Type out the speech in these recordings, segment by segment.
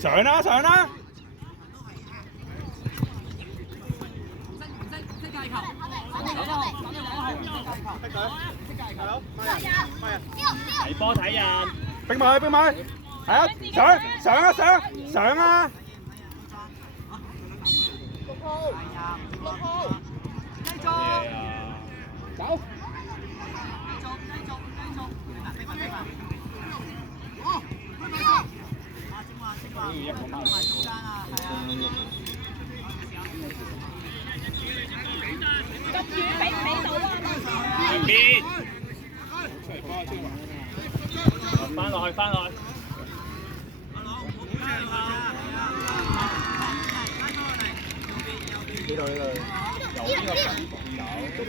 上啦上啦！睇波睇人，逼埋逼埋，係啊！上啊上啊！6號，繼續，走！咁遠俾唔俾到啊？兩邊，翻落去翻落去。呢度，有邊個近？有，都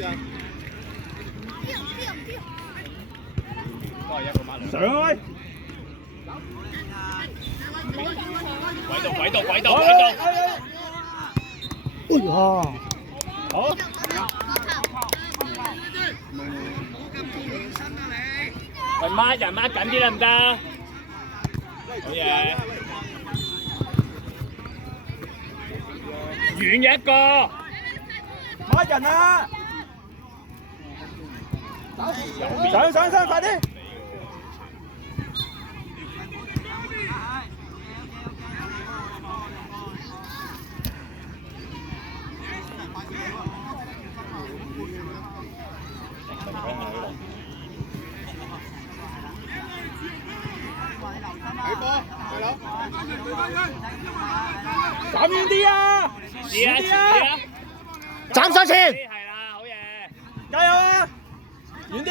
係一個孖兩。上去！軌道！哎呀！好。喂，孖人孖緊啲得唔得？好嘢！遠嘅一個，孖人啊！上，快啲！斬遠啲啊！遠啲啊！斬上前！係啦，好嘢！加油啊！遠啲！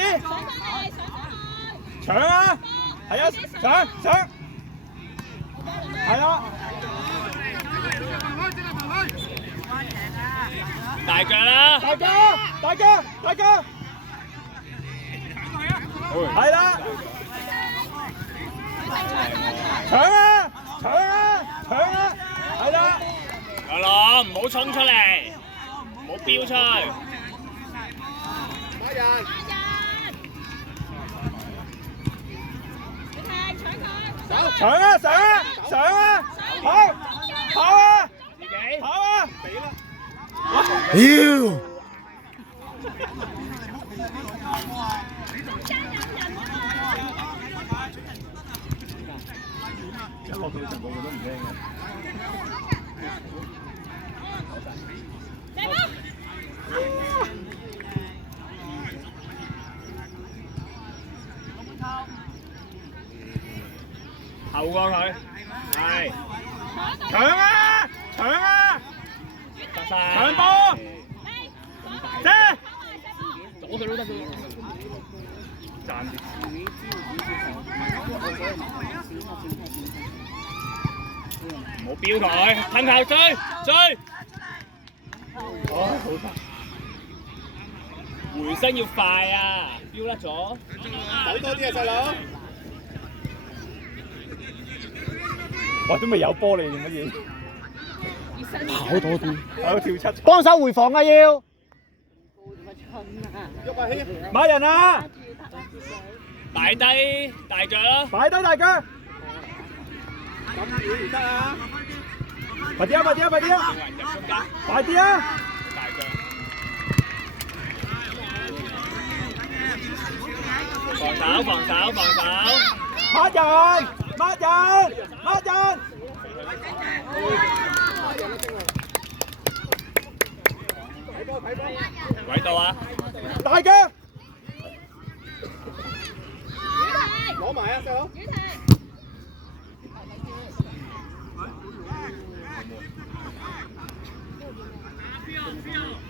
搶啊！係啊！上！係啦！大腳啦！大腳！係啦！搶啊！係啦！阿朗唔好衝出嚟，唔好飆出去。孖人！搶啊！跑啊！自己跑啊！俾啦！妖！一落到場個個都唔聽嘅。後過佢，係搶啊！得晒。搶波！啫！左佢都得嘅。賺啲。唔好飆佢，褪後追！好快！回身要快啊！飆甩咗。走多啲啊，細佬！哇，都未有波你做乜嘢？跑多啲，喺度跳七，幫手回防啊要！喐下氣，馬人啊！擺低大腳啦！擺低大腳！咁遠唔得啊！快啲啊！有人入中間，快啲啊！大腳。防守！抹人！軌道啊！大腳！攞埋啊，細佬！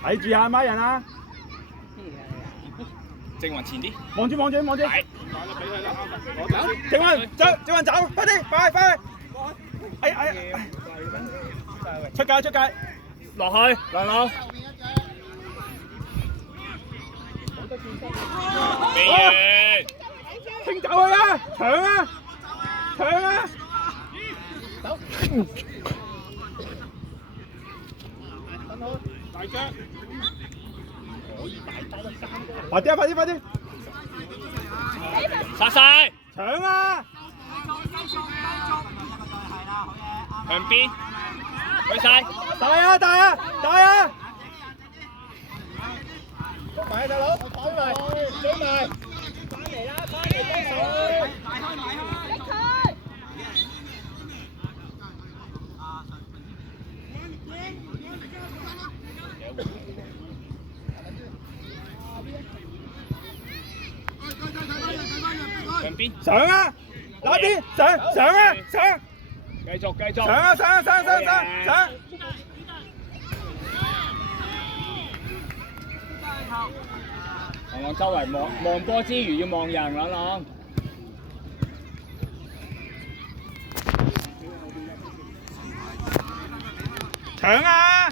睇住下孖人啊！正雲前啲，望住！係。正雲走，快啲，快！哎！出界！落去，梁老。美完，清走佢啊！搶啊！搶啊！大腳，快啲啊！快啲！快啲！殺晒，搶啊！向邊，去晒，大啊！大啊！大啊！捉埋大佬，追埋，追埋！翻嚟啦！翻嚟幫手！向邊，上啊！打邊上啊！上！繼續，上啊！上！朗朗周圍望波之餘要望人，朗朗。搶啊！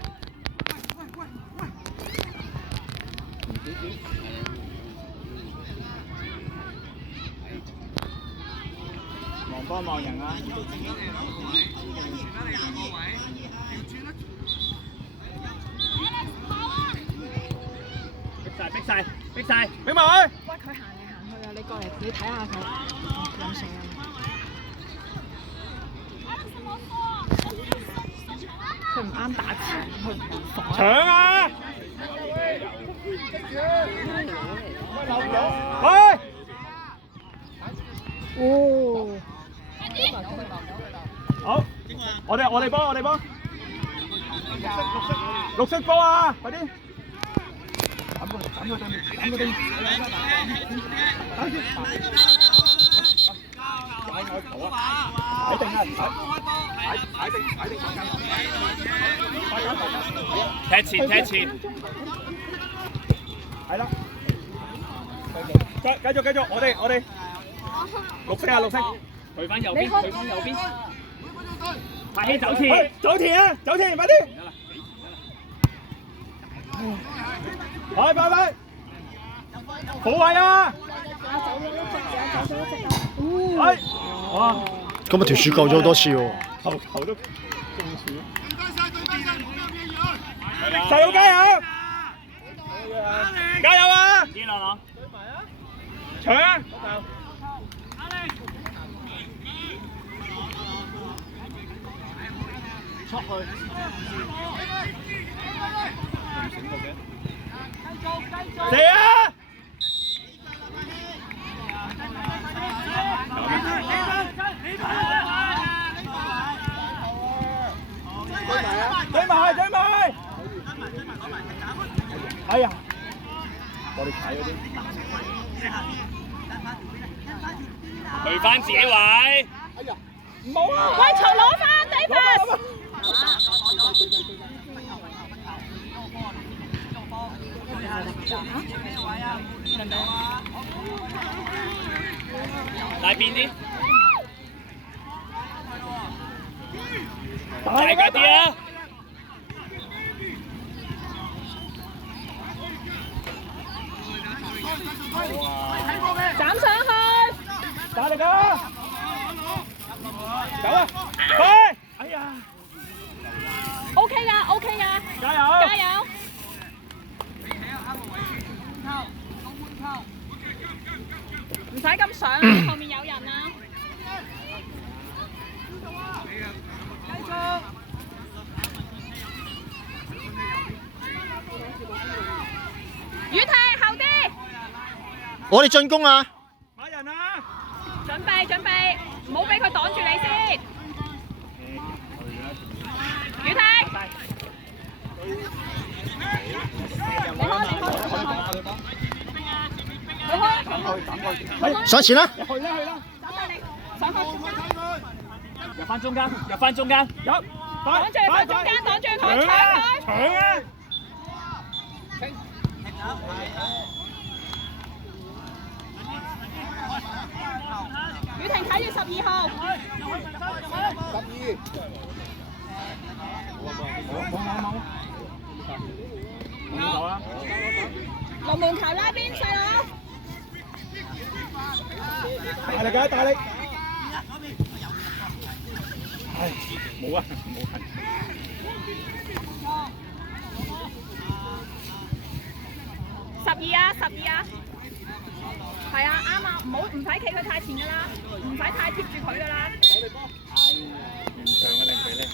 望波望人啊！逼晒！俾埋佢！喂，佢行嚟行去啊！你過嚟，你睇下佢飲水啊！佢唔啱打字，佢唔防。搶啊！去！哦，好，我哋幫，綠色波啊！快啲！斬佢對面！擺我頭啊！擺定啊！唔使擺定！踢前，係啦，繼續，我哋綠色，去翻右邊，排起走前，走田，快啲！快！好位啊！哇！今日條柱救咗好多次喎。頭都中柱。細佬加油！加油啊！邊朗朗？搶啊！出去。射啊！追埋！哎呀！我哋踩嗰啲。去翻自己位。哎呀！唔好啊！喂，曹攞翻地法。大邊啲，大家啲啊！斬上去！打力啊！走啊！快！哎呀 ！OK 㗎！加油！加油！唔使咁上啊！後面有人啊！雨婷後啲！我哋進攻啊！買人啊！準備，唔好俾佢擋住你先。雨婷，上前啦！去啦！上去！入翻中間，擋住佢，搶佢！搶啊！雨婷睇住12號。龍門球拉邊細佬。大力嘅，大力。唉，冇啊，冇啊。12啊，12啊。係啊，啱啊，唔使企佢太前㗎啦，唔使太貼住佢㗎啦。唔強啊，令佢咧。